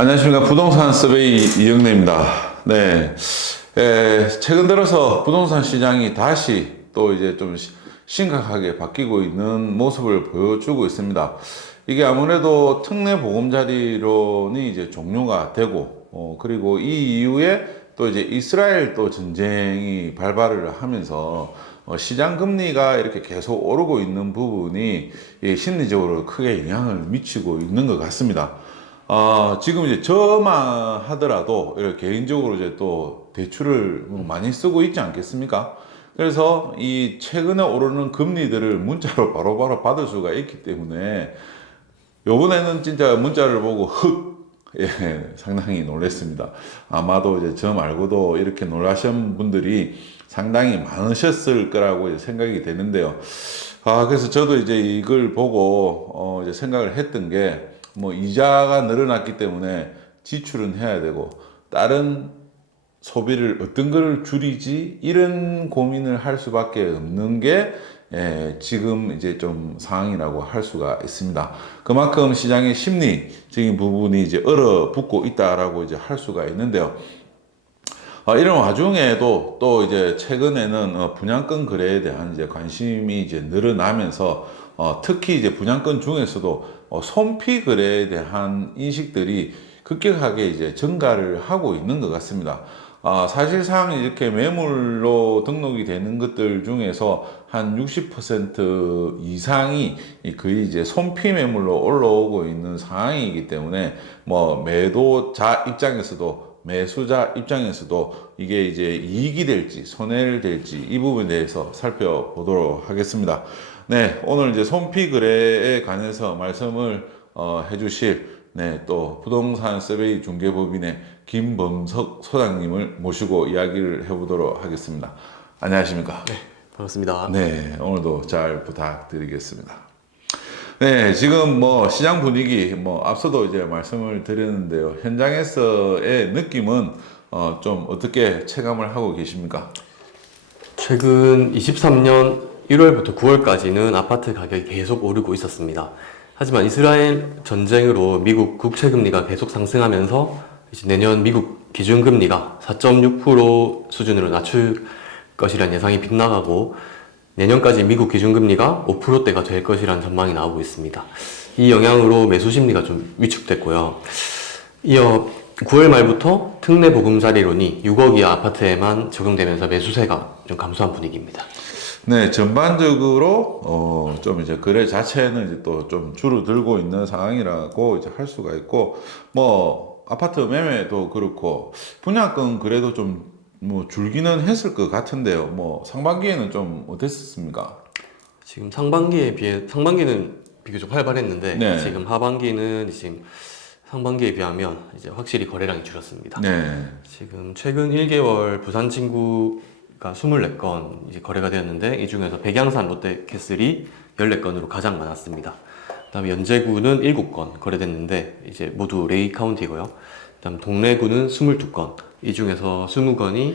안녕하십니까. 부동산 서베이 이영래입니다. 네. 최근 들어서 부동산 시장이 다시 또 이제 좀 심각하게 바뀌고 있는 모습을 보여주고 있습니다. 이게 아무래도 특례 보금자리론이 이제 종료가 되고, 그리고 이 이후에 또 이제 이스라엘 또 전쟁이 발발을 하면서 시장 금리가 이렇게 계속 오르고 있는 부분이 심리적으로 크게 영향을 미치고 있는 것 같습니다. 지금 이제 저만 하더라도 이렇게 개인적으로 이제 또 대출을 많이 쓰고 있지 않겠습니까? 그래서 이 최근에 오르는 금리들을 문자로 바로바로 받을 수가 있기 때문에 요번에는 진짜 문자를 보고 상당히 놀랐습니다. 아마도 이제 저 말고도 이렇게 놀라신 분들이 상당히 많으셨을 거라고 이제 생각이 되는데요. 그래서 저도 이제 이걸 보고, 이제 생각을 했던 게, 뭐, 이자가 늘어났기 때문에 지출은 해야 되고, 다른 소비를 어떤 걸 줄이지? 이런 고민을 할 수밖에 없는 게, 지금 이제 좀 상황이라고 할 수가 있습니다. 그만큼 시장의 심리적인 부분이 이제 얼어붙고 있다라고 이제 할 수가 있는데요. 이런 와중에도 또 이제 최근에는 분양권 거래에 대한 이제 관심이 이제 늘어나면서 특히 이제 분양권 중에서도 손피 거래에 대한 인식들이 급격하게 이제 증가를 하고 있는 것 같습니다. 사실상 이렇게 매물로 등록이 되는 것들 중에서 한 60% 이상이 거의 이제 손피 매물로 올라오고 있는 상황이기 때문에 뭐 매도자 입장에서도 매수자 입장에서도 이게 이제 이익이 될지 손해를 될지 이 부분에 대해서 살펴보도록 하겠습니다. 네, 오늘 이제 손피 거래에 관해서 말씀을 해주실 또 부동산 서베이 중개법인의 김범석 소장님을 모시고 이야기를 해보도록 하겠습니다. 안녕하십니까? 네, 반갑습니다. 네, 오늘도 잘 부탁드리겠습니다. 네, 지금 뭐 시장 분위기 뭐 앞서도 이제 말씀을 드렸는데요. 현장에서의 느낌은 좀 어떻게 체감을 하고 계십니까? 최근 23년 1월부터 9월까지는 아파트 가격이 계속 오르고 있었습니다. 하지만 이스라엘 전쟁으로 미국 국채 금리가 계속 상승하면서 이제 내년 미국 기준금리가 4.6% 수준으로 낮출 것이라는 예상이 빗나가고 내년까지 미국 기준금리가 5%대가 될 것이라는 전망이 나오고 있습니다. 이 영향으로 매수 심리가 좀 위축됐고요. 이어 9월 말부터 특례 보금자리론이 6억 이하 아파트에만 적용되면서 매수세가 좀 감소한 분위기입니다. 네, 전반적으로 좀 이제 거래 자체는 이제 또 좀 줄어들고 있는 상황이라고 이제 할 수가 있고, 뭐 아파트 매매도 그렇고 분양권 그래도 좀 뭐 줄기는 했을 것 같은데요. 뭐 상반기에는 좀 어땠습니까? 지금 상반기는 비교적 활발했는데 네. 지금 하반기는 지금 상반기에 비하면 이제 확실히 거래량이 줄었습니다. 네. 지금 최근 1개월 부산 진구가 24건 이제 거래가 되었는데 이 중에서 백양산 롯데캐슬이 14건으로 가장 많았습니다. 그다음에 연제구는 7건 거래됐는데 이제 모두 레이 카운티고요. 그다음 동래구는 22건. 이 중에서 20건이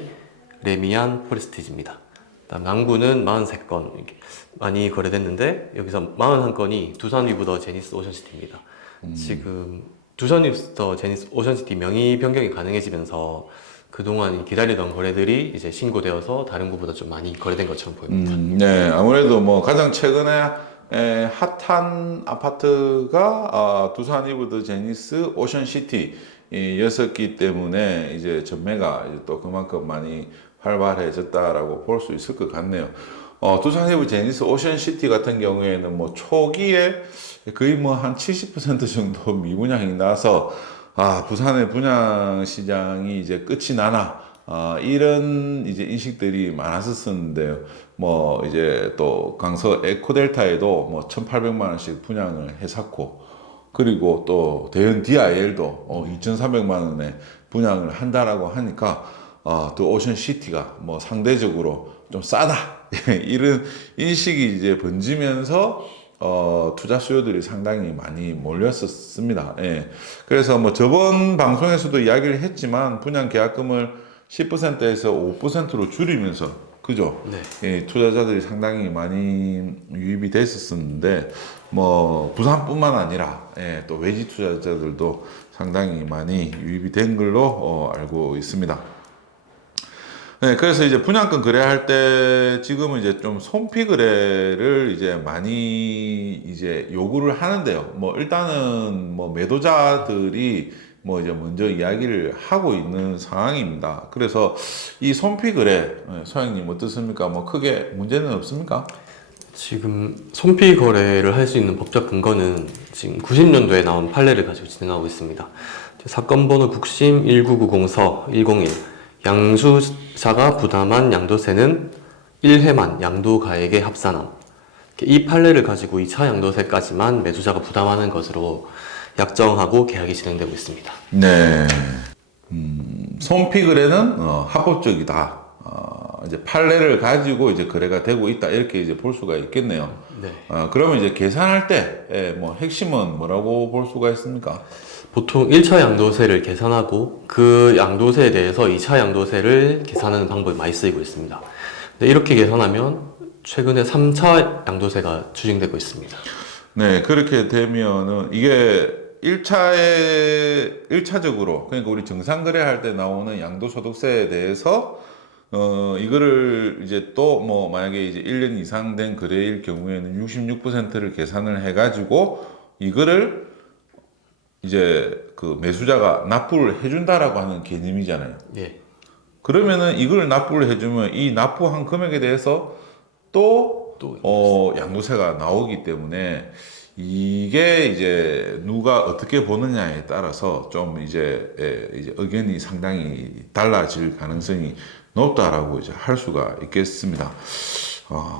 레미안 포레스티지입니다. 그다음 남구는 43건 이렇게 많이 거래됐는데 여기서 41건이 두산 위브더 제니스 오션시티입니다. 지금 두산 위브더 제니스 오션시티 명의 변경이 가능해지면서 그동안 기다리던 거래들이 이제 신고되어서 다른 구보다 좀 많이 거래된 것처럼 보입니다. 네, 아무래도 뭐 가장 최근에 핫한 아파트가 두산 이브드 제니스 오션시티 였었기 때문에 이제 전매가 이제 또 그만큼 많이 활발해졌다라고 볼 수 있을 것 같네요. 두산 이브드 제니스 오션시티 같은 경우에는 뭐 초기에 거의 뭐 한 70% 정도 미분양이 나서 부산의 분양 시장이 이제 끝이 나나 이런 이제 인식들이 많았었는데요. 뭐 이제 또 강서 에코델타에도 뭐 1,800만 원씩 분양을 해놨고 그리고 또 대연 DIL도 2,300만 원에 분양을 한다라고 하니까 또 오션시티가 뭐 상대적으로 좀 싸다 이런 인식이 이제 번지면서 투자 수요들이 상당히 많이 몰렸었습니다. 예. 그래서 뭐 저번 방송에서도 이야기를 했지만 분양 계약금을 10%에서 5%로 줄이면서 그죠? 네. 예, 투자자들이 상당히 많이 유입이 됐었는데 뭐 부산뿐만 아니라 예, 또 외지 투자자들도 상당히 많이 유입이 된 걸로 알고 있습니다. 네, 그래서 이제 분양권 거래할 때 지금은 이제 좀 손피 거래를 이제 많이 이제 요구를 하는데요. 뭐 일단은 뭐 매도자들이 뭐 이제 먼저 이야기를 하고 있는 상황입니다. 그래서 이 손피 거래, 소장님 어떻습니까? 뭐 크게 문제는 없습니까? 지금 손피 거래를 할 수 있는 법적 근거는 지금 90년도에 나온 판례를 가지고 진행하고 있습니다. 사건 번호 국심 19990서 101 양수자가 부담한 양도세는 1회만 양도가액의 합산함. 이 판례를 가지고 2차 양도세까지만 매수자가 부담하는 것으로 약정하고 계약이 진행되고 있습니다. 네. 손피 거래는 합법적이다. 이제 판례를 가지고 이제 거래가 되고 있다. 이렇게 이제 볼 수가 있겠네요. 네. 그러면 이제 계산할 때, 뭐 핵심은 뭐라고 볼 수가 있습니까? 보통 1차 양도세를 계산하고 그 양도세에 대해서 2차 양도세를 계산하는 방법이 많이 쓰이고 있습니다. 근데 이렇게 계산하면 최근에 3차 양도세가 추진되고 있습니다. 네, 그렇게 되면은 이게 1차적으로, 그러니까 우리 정상거래할 때 나오는 양도소득세에 대해서 이거를 이제 또 뭐 만약에 이제 1년 이상 된 거래일 경우에는 66%를 계산을 해가지고 이거를 이제 그 매수자가 납부를 해준다라고 하는 개념이잖아요. 예. 그러면은 이걸 납부를 해주면 이 납부한 금액에 대해서 또 양도세가 나오기 때문에 이게 이제 누가 어떻게 보느냐에 따라서 좀 이제 의견이 상당히 달라질 가능성이 높다라고 이제 할 수가 있겠습니다.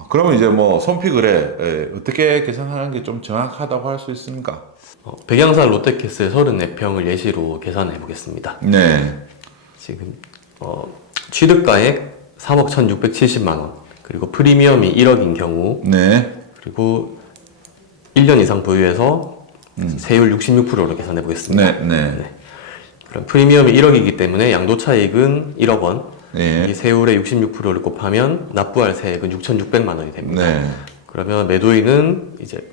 그러면 이제 뭐 손피 거래 어떻게 계산하는 게 좀 정확하다고 할 수 있습니까? 백양산 롯데캐슬 34평을 예시로 계산해 보겠습니다. 네. 지금 취득가액 3억 1,670만 원, 그리고 프리미엄이 1억인 경우, 네. 그리고 1년 이상 보유해서 세율 66%로 계산해 보겠습니다. 네. 그럼 프리미엄이 1억이기 때문에 양도 차익은 1억 원, 네. 이 세율의 66%를 곱하면 납부할 세액은 6,600만 원이 됩니다. 네. 그러면 매도인은 이제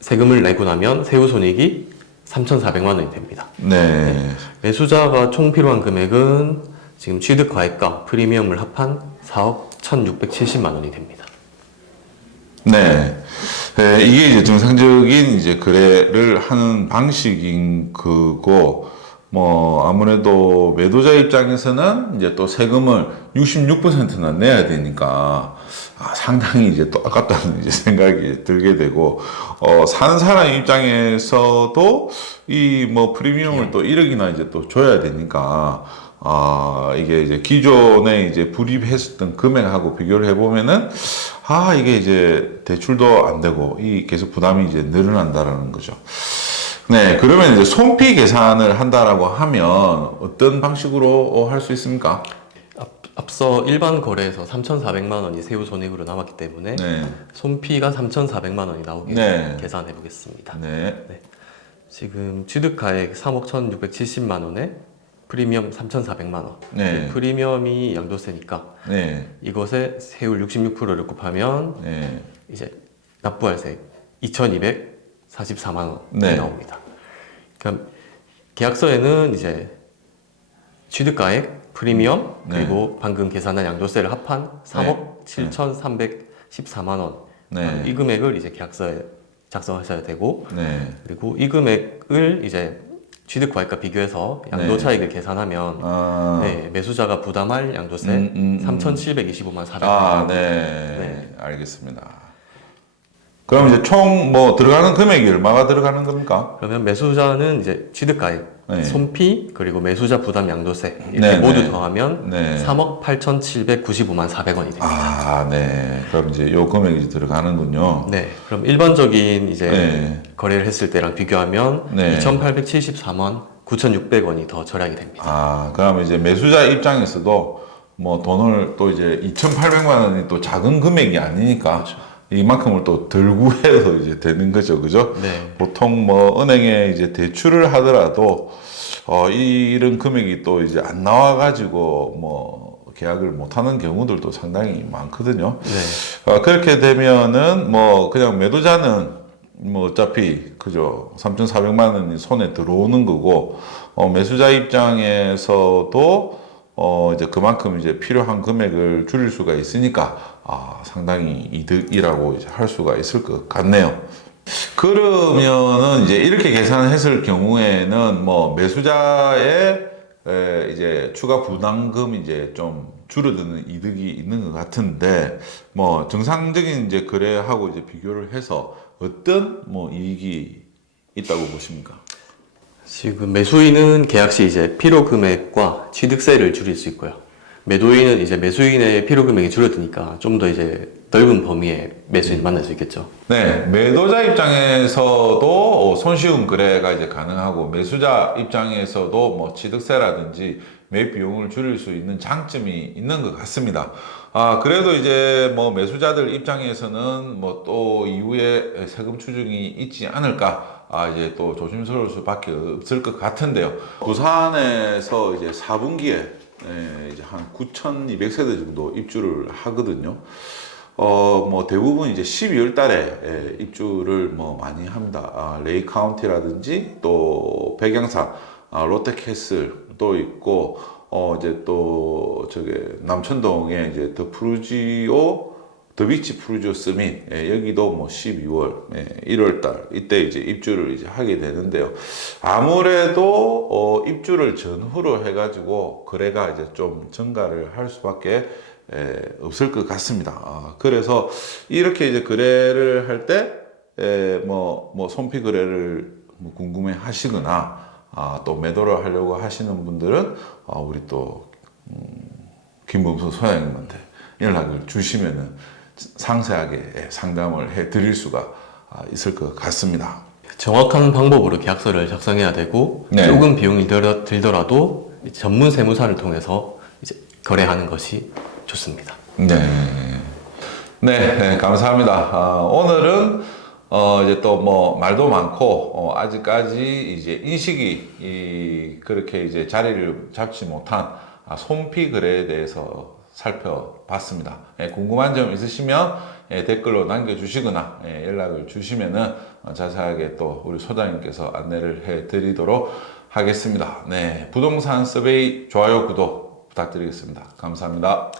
세금을 내고 나면 세후손익이 3,400만 원이 됩니다. 네. 매수자가 총 필요한 금액은 지금 취득과액과 프리미엄을 합한 4억 1,670만 원이 됩니다. 네. 이게 이제 정상적인 이제 거래를 하는 방식인 거고, 뭐, 아무래도 매도자 입장에서는 이제 또 세금을 66%나 내야 되니까, 상당히 이제 또 아깝다는 이제 생각이 들게 되고, 사는 사람 입장에서도 이 뭐 프리미엄을 또 1억이나 이제 또 줘야 되니까, 이게 이제 기존에 이제 불입했었던 금액하고 비교를 해보면은, 이게 이제 대출도 안 되고, 이 계속 부담이 이제 늘어난다라는 거죠. 네, 그러면 이제 손피 계산을 한다라고 하면 어떤 방식으로 할 수 있습니까? 앞서 일반 거래에서 3,400만 원이 세후 손익으로 남았기 때문에 네. 손피가 3,400만 원이 나오게 네. 계산해 보겠습니다. 네. 지금 취득가액 3억 1,670만 원에 프리미엄 3,400만 원. 네. 프리미엄이 양도세니까 네. 이것에 세율 66%를 곱하면 네. 이제 납부할 세액 2,244만 원이 네. 나옵니다. 그럼 계약서에는 이제 취득가액, 프리미엄, 그리고 방금 계산한 양도세를 합한 3억 7,314만 원. 네. 이 금액을 이제 계약서에 작성하셔야 되고, 네. 그리고 이 금액을 이제 취득과액과 비교해서 양도 차익을 계산하면 네, 매수자가 부담할 양도세 3,725만 400원. 네. 알겠습니다. 그럼 이제 총 뭐 들어가는 금액이 얼마가 들어가는 겁니까? 그러면 매수자는 이제 취득가액, 네. 손피, 그리고 매수자 부담 양도세 이렇게 네, 모두 네. 더하면 네. 3억 8,795만 400원이 됩니다. 네. 그럼 이제 요 금액이 들어가는군요. 네, 그럼 일반적인 이제 네. 거래를 했을 때랑 비교하면 네. 2,874만 9,600원이 더 절약이 됩니다. 그럼 이제 매수자 입장에서도 뭐 돈을 또 이제 2,800만 원이 또 작은 금액이 아니니까 그렇죠. 이만큼을 또 들고 해서 이제 되는 거죠. 그죠? 네. 보통 뭐 은행에 이제 대출을 하더라도 이런 금액이 또 이제 안 나와가지고 뭐 계약을 못하는 경우들도 상당히 많거든요. 네. 그렇게 되면은 뭐 그냥 매도자는 뭐 어차피 그죠 3,400만 원이 손에 들어오는 거고 매수자 입장에서도 이제 그만큼 이제 필요한 금액을 줄일 수가 있으니까 상당히 이득이라고 이제 할 수가 있을 것 같네요. 그러면은 이제 이렇게 계산했을 경우에는 뭐 매수자의 이제 추가 부담금이 이제 좀 줄어드는 이득이 있는 것 같은데 뭐 정상적인 이제 거래하고 이제 비교를 해서 어떤 뭐 이익이 있다고 보십니까? 지금 매수인은 계약 시 이제 필요 금액과 취득세를 줄일 수 있고요. 매도인은 이제 매수인의 필요 금액이 줄어드니까 좀 더 이제 넓은 범위의 매수인을 만날 수 있겠죠. 네, 매도자 입장에서도 손쉬운 거래가 이제 가능하고 매수자 입장에서도 뭐 취득세라든지 매입 비용을 줄일 수 있는 장점이 있는 것 같습니다. 그래도 이제 뭐 매수자들 입장에서는 뭐 또 이후에 세금 추징이 있지 않을까 이제 또 조심스러울 수밖에 없을 것 같은데요. 부산에서 이제 4분기에 이제 한 9,200세대 정도 입주를 하거든요. 뭐 대부분 이제 12월 달에 입주를 뭐 많이 합니다. 레이 카운티라든지 또 백양산, 롯데캐슬도 있고, 이제 또 저게 남천동에 이제 더비치 푸르지오 스밋, 여기도 뭐 12월, 1월 달 이때 이제 입주를 이제 하게 되는데요. 아무래도 입주를 전후로 해가지고 거래가 이제 좀 증가를 할 수밖에 없을 것 같습니다. 그래서 이렇게 이제 거래를 할 때, 뭐 손피 거래를 뭐 궁금해 하시거나, 또 매도를 하려고 하시는 분들은, 우리 또, 김범수 소장님한테 연락을 주시면은 상세하게 상담을 해 드릴 수가 있을 것 같습니다. 정확한 방법으로 계약서를 작성해야 되고 네. 조금 비용이 들더라도 전문 세무사를 통해서 이제 거래하는 것이 좋습니다. 네, 감사합니다. 오늘은 이제 또 뭐 말도 많고 아직까지 이제 인식이 그렇게 이제 자리를 잡지 못한 손피 거래에 대해서 살펴봤습니다. 궁금한 점 있으시면 댓글로 남겨주시거나 연락을 주시면은 자세하게 또 우리 소장님께서 안내를 해드리도록 하겠습니다. 네, 부동산 서베이 좋아요 구독 부탁드리겠습니다. 감사합니다.